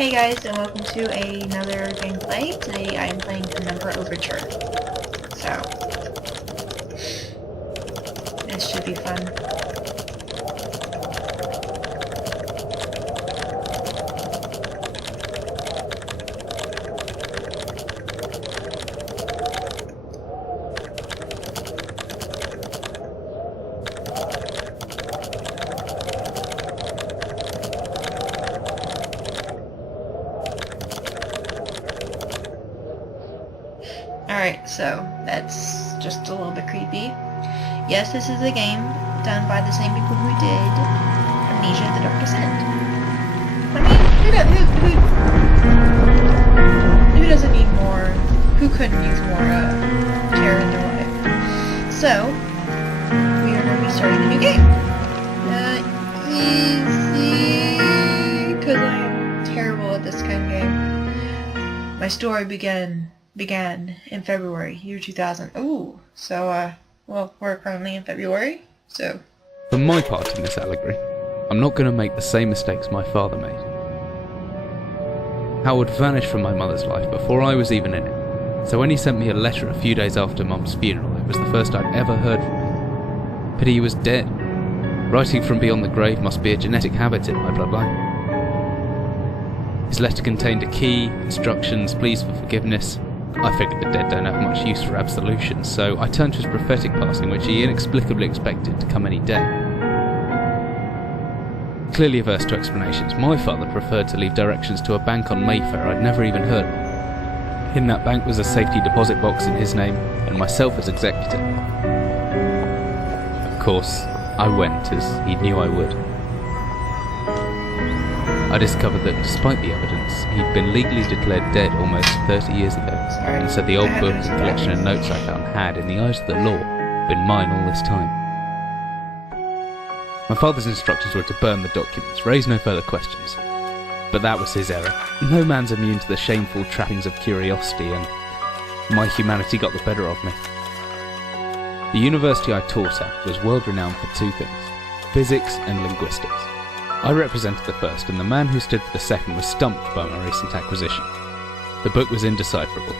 Hey guys, and welcome to another gameplay. Today I am playing Penumbra Overture. So, this should be fun. Alright, so that's just a little bit creepy. Yes, this is a game done by the same people who did Amnesia: The Darkest End. I mean, who doesn't need more, who couldn't use more terror in their life? So, we are going to be starting a new game. Easy, because I am terrible at this kind of game. My story began in February, year 2000. Ooh, so, well, we're currently in February, so... For my part in this allegory, I'm not going to make the same mistakes my father made. Howard vanished from my mother's life before I was even in it, so when he sent me a letter a few days after Mum's funeral, it was the first I'd ever heard from him. Pity he was dead. Writing from beyond the grave must be a genetic habit in my bloodline. His letter contained a key, instructions, pleas for forgiveness. I figured the dead don't have much use for absolution, so I turned to his prophetic passing, which he inexplicably expected to come any day. Clearly averse to explanations, my father preferred to leave directions to a bank on Mayfair I'd never even heard of. In that bank was a safety deposit box in his name, and myself as executor. Of course, I went, as he knew I would. I discovered that despite the evidence, he'd been legally declared dead almost 30 years ago, and so the old book and collection of notes I found had, in the eyes of the law, been mine all this time. My father's instructions were to burn the documents, raise no further questions. But that was his error. No man's immune to the shameful trappings of curiosity, and my humanity got the better of me. The university I taught at was world renowned for two things: physics and linguistics. I represented the first, and the man who stood for the second was stumped by my recent acquisition. The book was indecipherable.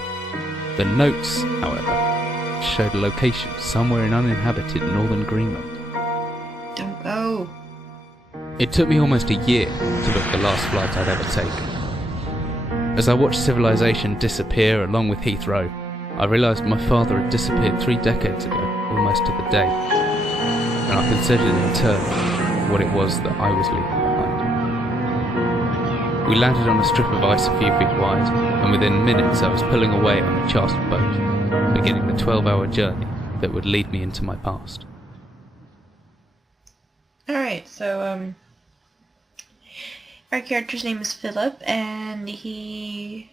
The notes, however, showed a location somewhere in uninhabited northern Greenland. Don't go. It took me almost a year to book the last flight I'd ever taken. As I watched civilization disappear along with Heathrow, I realised my father had disappeared 3 decades ago, almost to the day, and I considered in turn what it was that I was leaving behind. We landed on a strip of ice a few feet wide, and within minutes I was pulling away on a chartered boat, beginning the 12-hour journey that would lead me into my past. Alright, so, our character's name is Philip, and his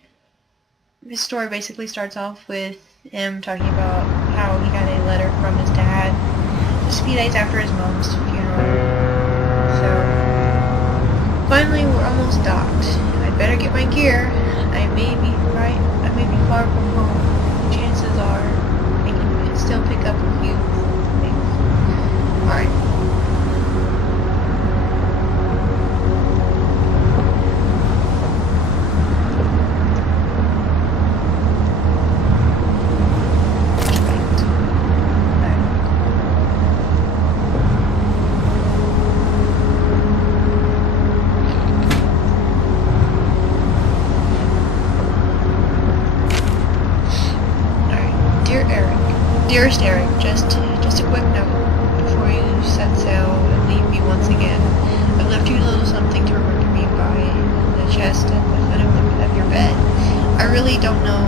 story basically starts off with him talking about how he got a letter from his dad just a few days after his mom's funeral. So, finally we're almost docked. I'd better get my gear. I may be far from home. Chances are I can still pick up a few things. Alright. Dearest Eric, just a quick note before you set sail and leave me once again. I've left you a little something to remember me by the chest at the foot of your bed. I really don't know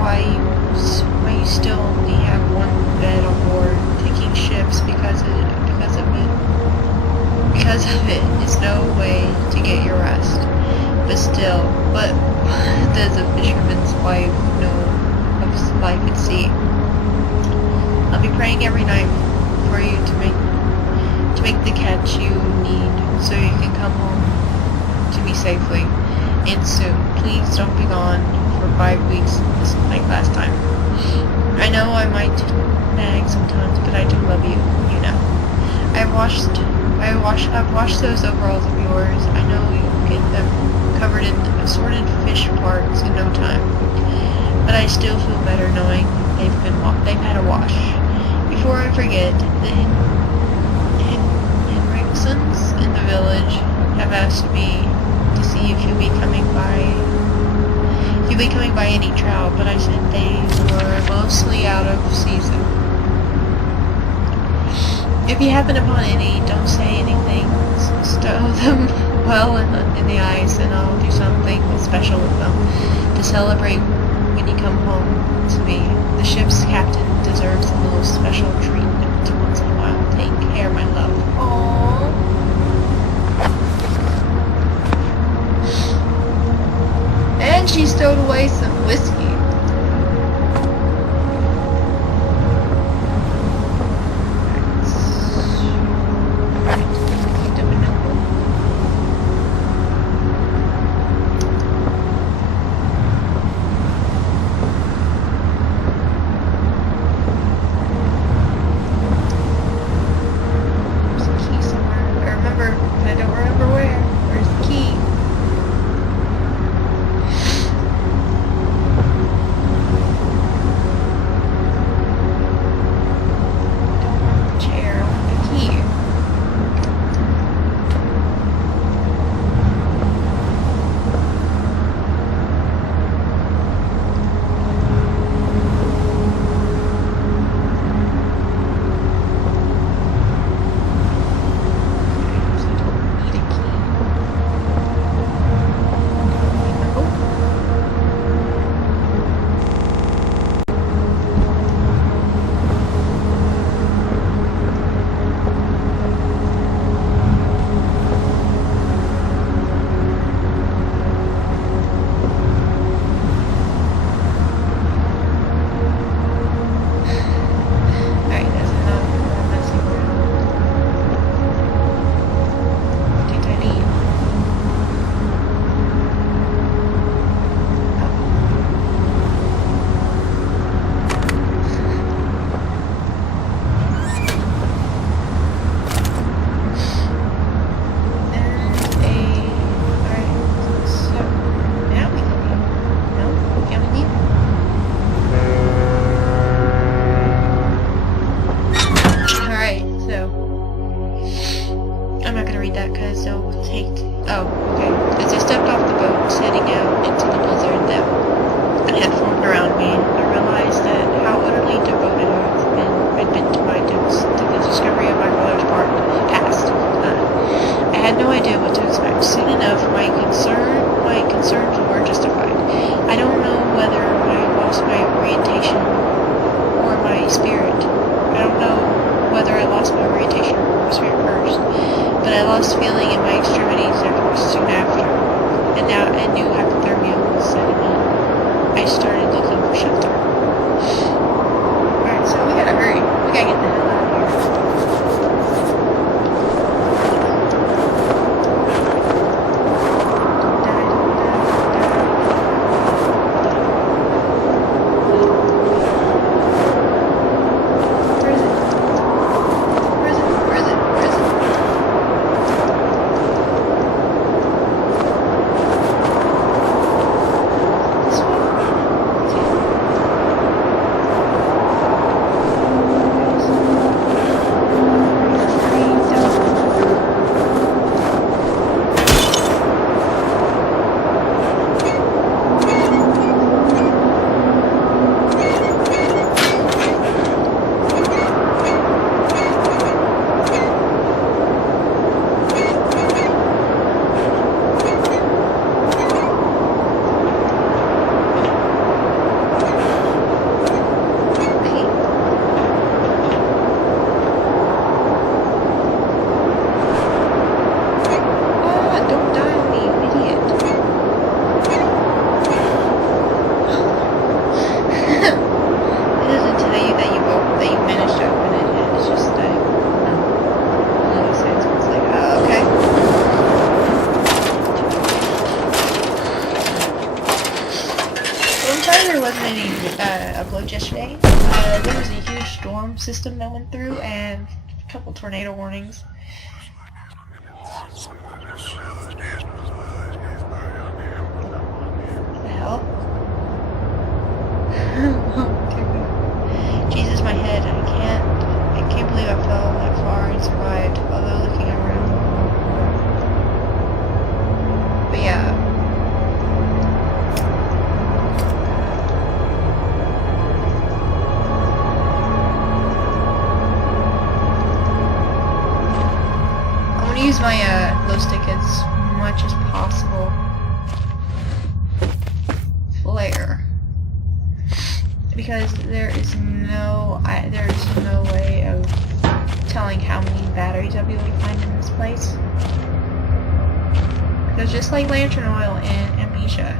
why you still only have one bed on board, taking ships because of me. Because of it is no way to get your rest. But does a fisherman's wife know of life at sea? I'll be praying every night for you to make the catch you need so you can come home to me safely and soon. Please don't be gone for 5 weeks like last time. I know I might nag sometimes, but I do love you, you know. I've washed those overalls of yours. I know you get them covered in parts in no time. But I still feel better knowing they've had a wash. Before I forget, the Henriksons in the village have asked me to see if you'll be coming by any trout, but I said they were mostly out of season. If you happen upon any, don't say anything. Stow them well in the ice, and I'll do something special with them to celebrate when you come home to me. The ship's captain deserves a little special treatment once in a while. Take care, my love. Aww. And she stowed away some whiskey. Yesterday, there was a huge storm system that went through and a couple tornado warnings. What the hell? much as possible flare, because there's no way of telling how many batteries I'll be able to find in this place. Because just like lantern oil and amnesia,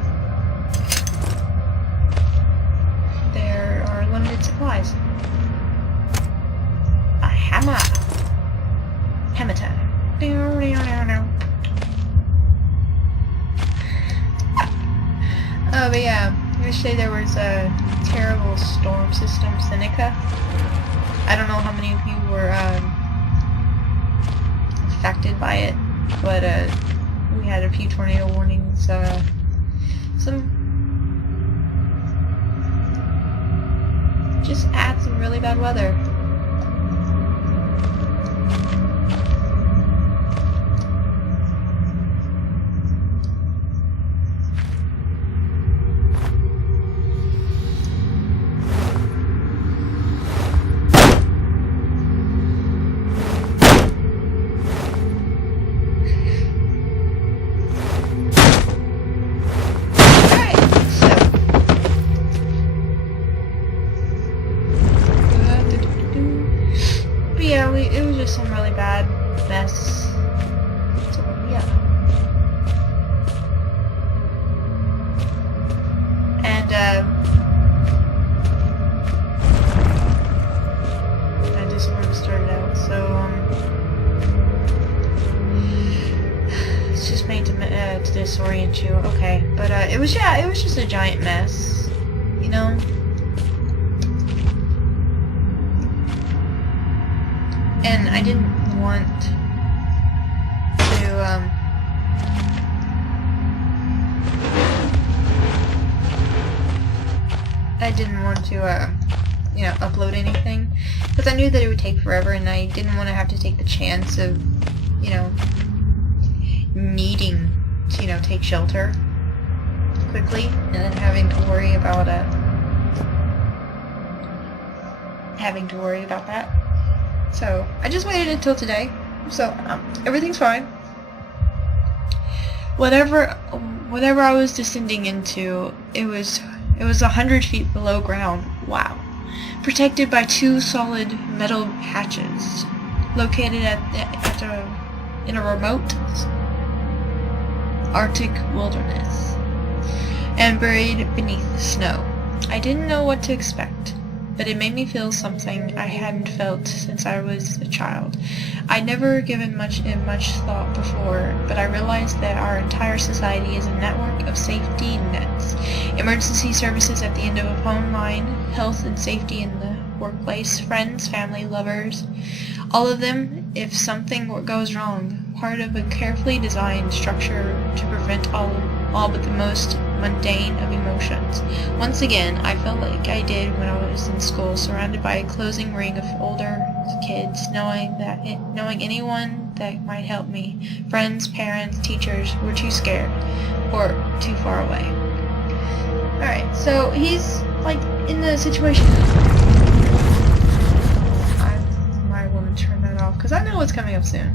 there are limited supplies. A hammer. Hammer time. Oh, but yeah, yesterday there was a terrible storm system, Seneca. I don't know how many of you were affected by it, but we had a few tornado warnings, just had some really bad weather. It was just some really bad mess. So, yeah. And, I just wanted to start it out, so, it's just made to disorient you, okay. But, it was just a giant mess, you know? And I didn't want to, you know, upload anything, because I knew that it would take forever, and I didn't want to have to take the chance of, you know, needing to, you know, take shelter quickly, and then having to worry about that. So, I just waited until today, so everything's fine. Whatever I was descending into, it was 100 feet below ground. Wow. Protected by 2 solid metal hatches, located in a remote Arctic wilderness, and buried beneath the snow. I didn't know what to expect, but it made me feel something I hadn't felt since I was a child. I'd never given much thought before, but I realized that our entire society is a network of safety nets. Emergency services at the end of a phone line, health and safety in the workplace, friends, family, lovers, all of them, if something goes wrong, part of a carefully designed structure to prevent all but the most mundane of emotions. Once again, I felt like I did when I was in school, surrounded by a closing ring of older kids, knowing anyone that might help me. Friends, parents, teachers were too scared or too far away. Alright, so he's like in the situation. I might want to turn that off because I know what's coming up soon.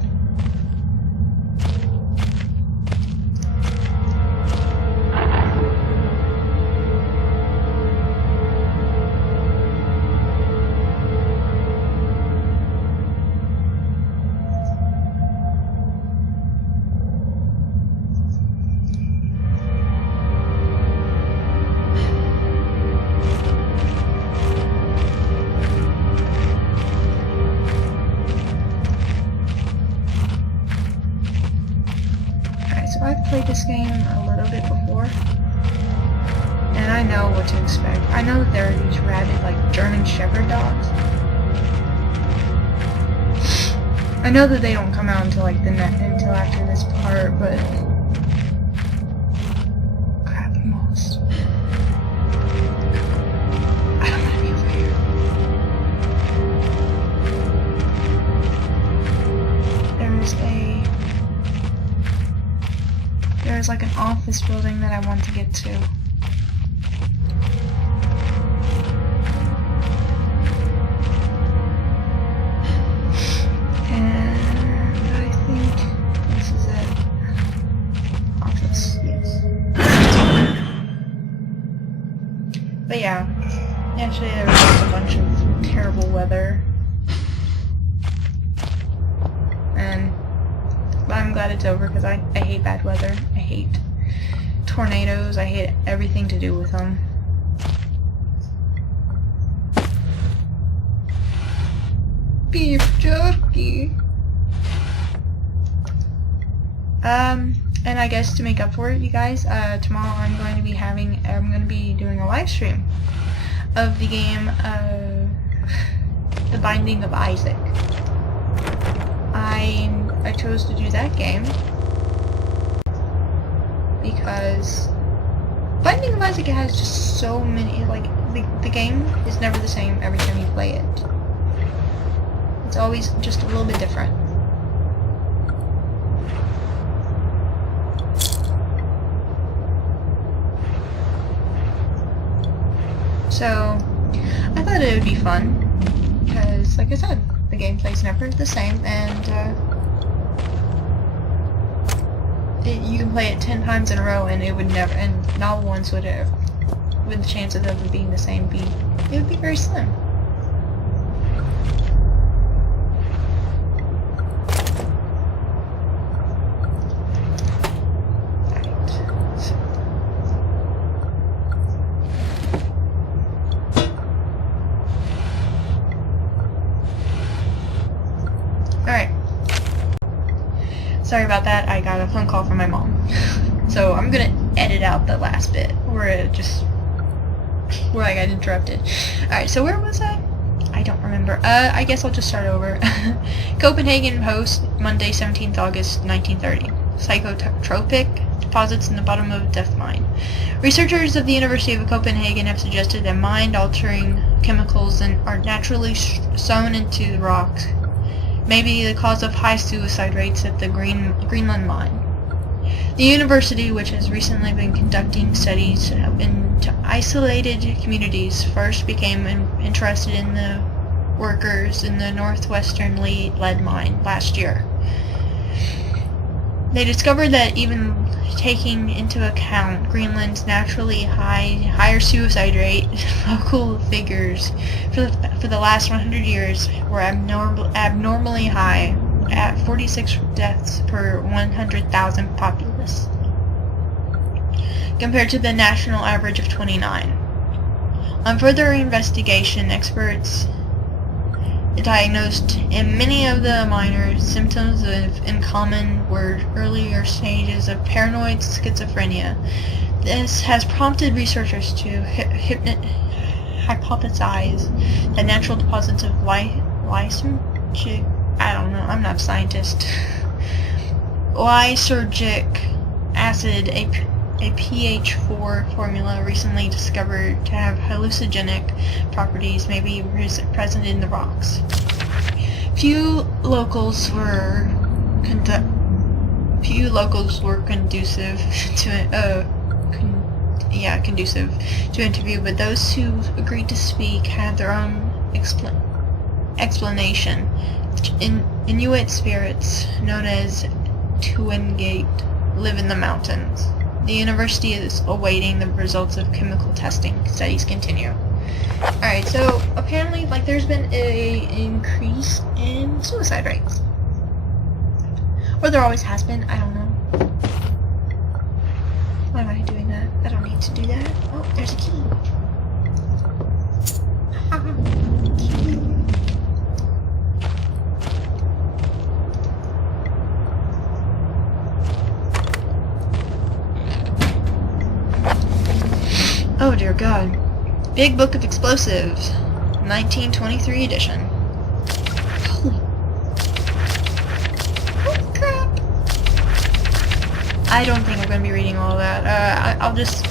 I've played this game a little bit before, and I know what to expect. I know that there are these rabid, like, German Shepherd dogs. I know that they don't come out until, like, until after this part, but... Crap, I'm lost. I don't want to be over here. There's like an office building that I want to get to. And I think this is it. But yeah, yesterday there was just a bunch of terrible weather. But I'm glad it's over because I hate bad weather. I hate tornadoes. I hate everything to do with them. Beef jerky. And I guess to make up for it, you guys, tomorrow I'm going to be doing a live stream of the game, The Binding of Isaac. I chose to do that game because Binding of Isaac has just so many, like, the game is never the same every time you play it. It's always just a little bit different. So, I thought it would be fun, because, like I said, the gameplay's never the same, and you can play it 10 times in a row, and it would never, and not once would it, with the chances of it being the same, it would be very slim. Alright. Sorry about that, I got a phone call from my mom. So I'm gonna edit out the last bit where I got interrupted. Alright, so where was I? I don't remember. I guess I'll just start over. Copenhagen Post, Monday, 17th August, 1930. Psychotropic deposits in the bottom of Death Mine. Researchers of the University of Copenhagen have suggested that mind-altering chemicals are naturally sown into the rocks may be the cause of high suicide rates at the Greenland mine. The university, which has recently been conducting studies into isolated communities, first became interested in the workers in the northwestern lead mine last year. They discovered that even taking into account Greenland's naturally higher suicide rate, local figures for the last 100 years were abnormally high, at 46 deaths per 100,000 populace, compared to the national average of 29. On further investigation, experts diagnosed in many of the miners symptoms in common were earlier stages of paranoid schizophrenia. This has prompted researchers to hypothesize that natural deposits of lysergic, I don't know, I'm not a scientist, lysergic acid, a pH 4 formula recently discovered to have hallucinogenic properties, may be present in the rocks. Few locals were conducive to interview, but those who agreed to speak had their own explanation. Inuit spirits, known as Tuengate, live in the mountains. The university is awaiting the results of chemical testing. Studies continue. Alright, so apparently, like, there's been a increase in suicide rates. Or there always has been, I don't know. Why am I doing that? I don't need to do that. Oh, there's a key. Oh dear God. Big Book of Explosives, 1923 edition. Holy crap. I don't think I'm going to be reading all of that. I'll just,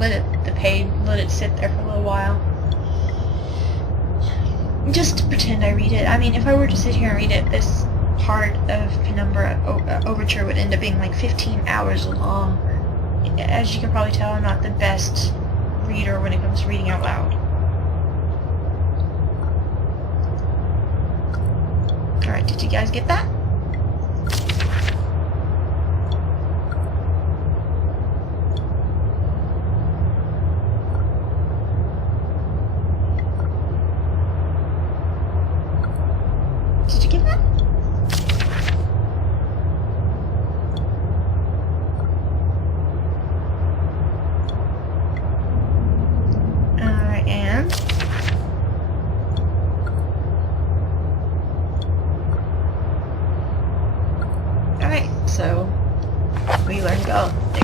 let it sit there for a little while. Just to pretend I read it. I mean, if I were to sit here and read it, this part of Penumbra Overture would end up being like 15 hours long. As you can probably tell, I'm not the best reader when it comes to reading out loud. Alright, did you guys get that?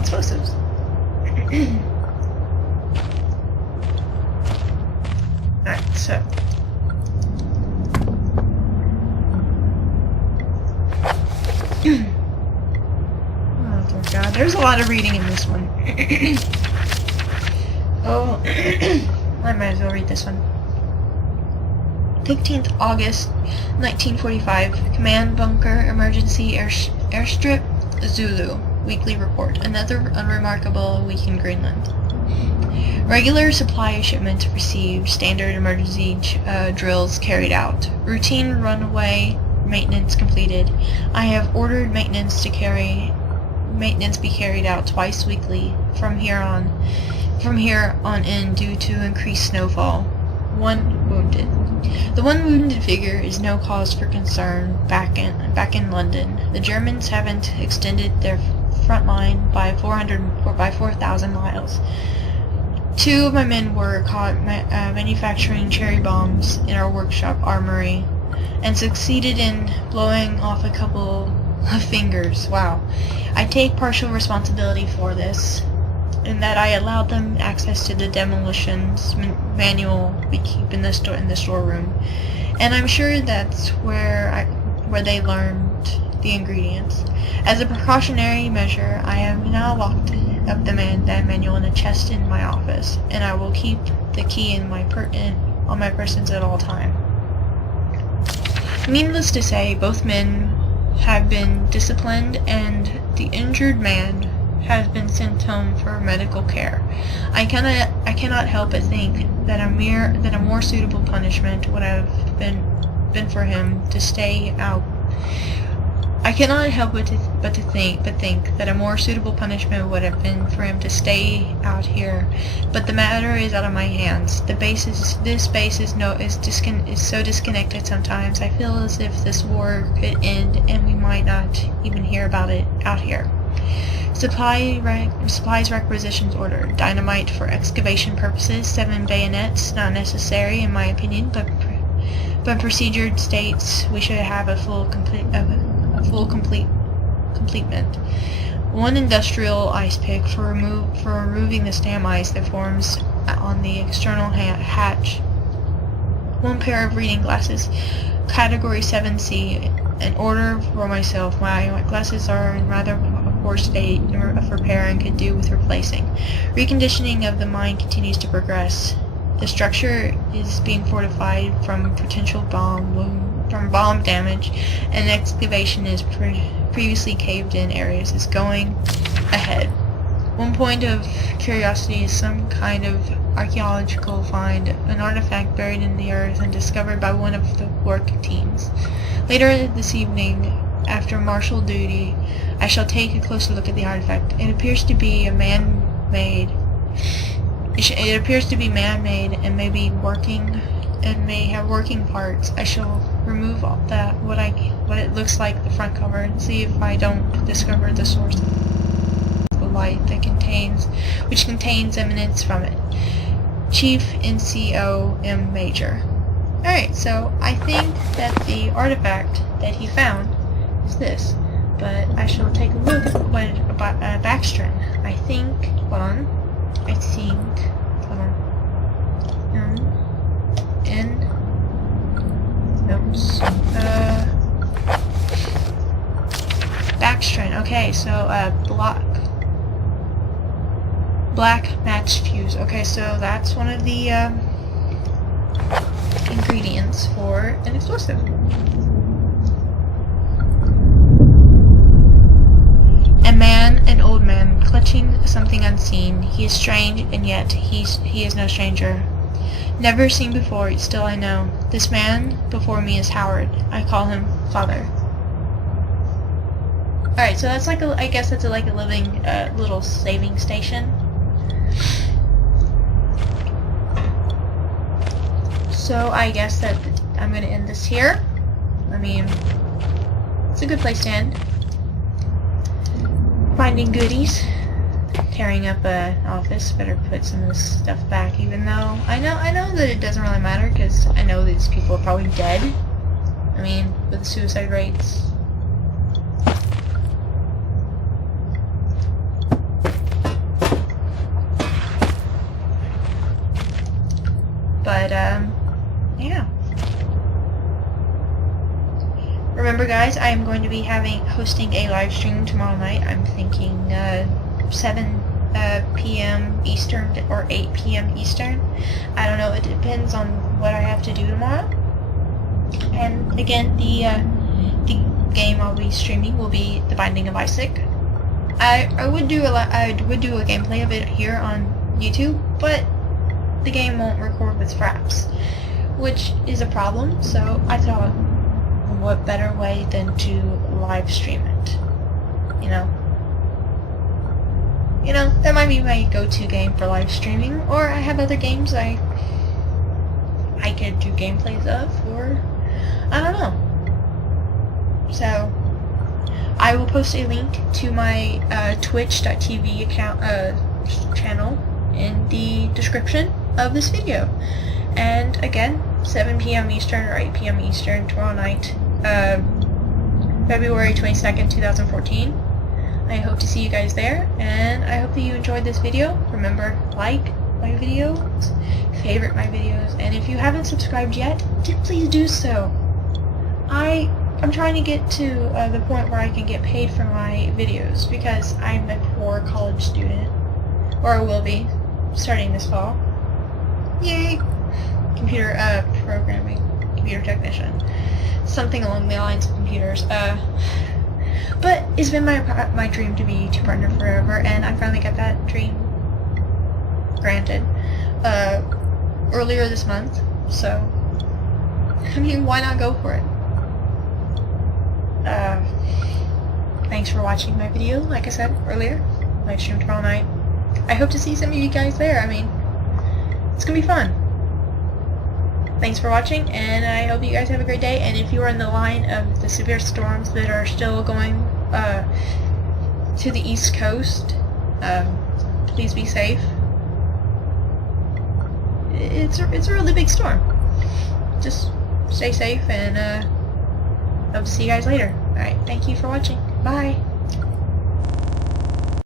explosives. Alright, so. Oh dear God, there's a lot of reading in this one. Oh, I might as well read this one. 15th August, 1945. Command Bunker Emergency Airstrip, Zulu. Weekly report. Another unremarkable week in Greenland. Regular supply shipment received. Standard emergency drills carried out. Routine runway maintenance completed. I have ordered maintenance be carried out twice weekly from here on in due to increased snowfall. 1 wounded. The 1 wounded figure is no cause for concern back in London. The Germans haven't extended their front line by 4,000 miles. 2 of my men were caught manufacturing cherry bombs in our workshop armory and succeeded in blowing off a couple of fingers. Wow. I take partial responsibility for this, in that I allowed them access to the demolitions manual we keep in the storeroom, and I'm sure that's where they learned the ingredients. As a precautionary measure, I have now locked up that manual in a chest in my office, and I will keep the key on my persons at all time. Needless to say, both men have been disciplined, and the injured man has been sent home for medical care. I cannot help but think that a more suitable punishment would have been for him to stay out. I cannot help but think that a more suitable punishment would have been for him to stay out here. But the matter is out of my hands. This base is so disconnected sometimes. I feel as if this war could end and we might not even hear about it out here. Supplies requisitions ordered. Dynamite for excavation purposes. 7 bayonets, not necessary in my opinion, but procedure states we should have a full complement. 1 industrial ice pick for removing the stam ice that forms on the external hatch. 1 pair of reading glasses, category 7C. An order for myself. My glasses are in rather a poor state of repair and could do with replacing. Reconditioning of the mine continues to progress. The structure is being fortified from potential bomb damage, and excavation is previously caved-in areas is going ahead. 1 point of curiosity is some kind of archaeological find, an artifact buried in the earth and discovered by one of the work teams. Later this evening, after martial duty, I shall take a closer look at the artifact. It appears to be man-made. It appears to be man-made and may have working parts. I shall remove all that, what it looks like, the front cover, and see if I don't discover the source of the light which contains eminence from it. Chief NCO M. Major. Alright, so I think that the artifact that he found is this, but I shall take a look at what about Backstrom. I think, hold on, Backstrom, okay, so, black match fuse, okay, so that's one of the, ingredients for an explosive. An old man, clutching something unseen. He is strange, and yet he is no stranger. Never seen before, still I know. This man before me is Howard. I call him Father. Alright, so that's like I guess that's like a living, little saving station. So I guess that I'm going to end this here. I mean, it's a good place to end. Finding goodies. Tearing up an office. Better put some of this stuff back, even though I know that it doesn't really matter, because I know these people are probably dead. I mean, with the suicide rates. But, yeah. Remember, guys, I am going to be hosting a live stream tomorrow night. I'm thinking 7 p.m. Eastern or 8 p.m. Eastern. I don't know. It depends on what I have to do tomorrow. And again, the game I'll be streaming will be The Binding of Isaac. I would do a gameplay of it here on YouTube, but the game won't record with fraps, which is a problem. So I thought, what better way than to live stream it? You know, that might be my go-to game for live streaming, or I have other games I could do gameplays of, or I don't know. So I will post a link to my twitch.tv account channel in the description of this video. And again, 7 p.m. Eastern or 8 p.m. Eastern tomorrow night, February 22nd, 2014. I hope to see you guys there, and I hope that you enjoyed this video. Remember, like my videos, favorite my videos, and if you haven't subscribed yet, please do so. I'm trying to get to the point where I can get paid for my videos, because I'm a poor college student, or I will be, starting this fall. Yay! Computer programming, computer technician, something along the lines of computers. But it's been my dream to be a YouTube partner forever, and I finally got that dream granted earlier this month. So, I mean, why not go for it? Thanks for watching my video. Like I said earlier, live stream tomorrow night. I hope to see some of you guys there. I mean, it's gonna be fun. Thanks for watching, and I hope you guys have a great day. And if you are in the line of the severe storms that are still going to the East Coast, please be safe. It's a really big storm. Just stay safe, and hope to see you guys later. Alright, thank you for watching. Bye.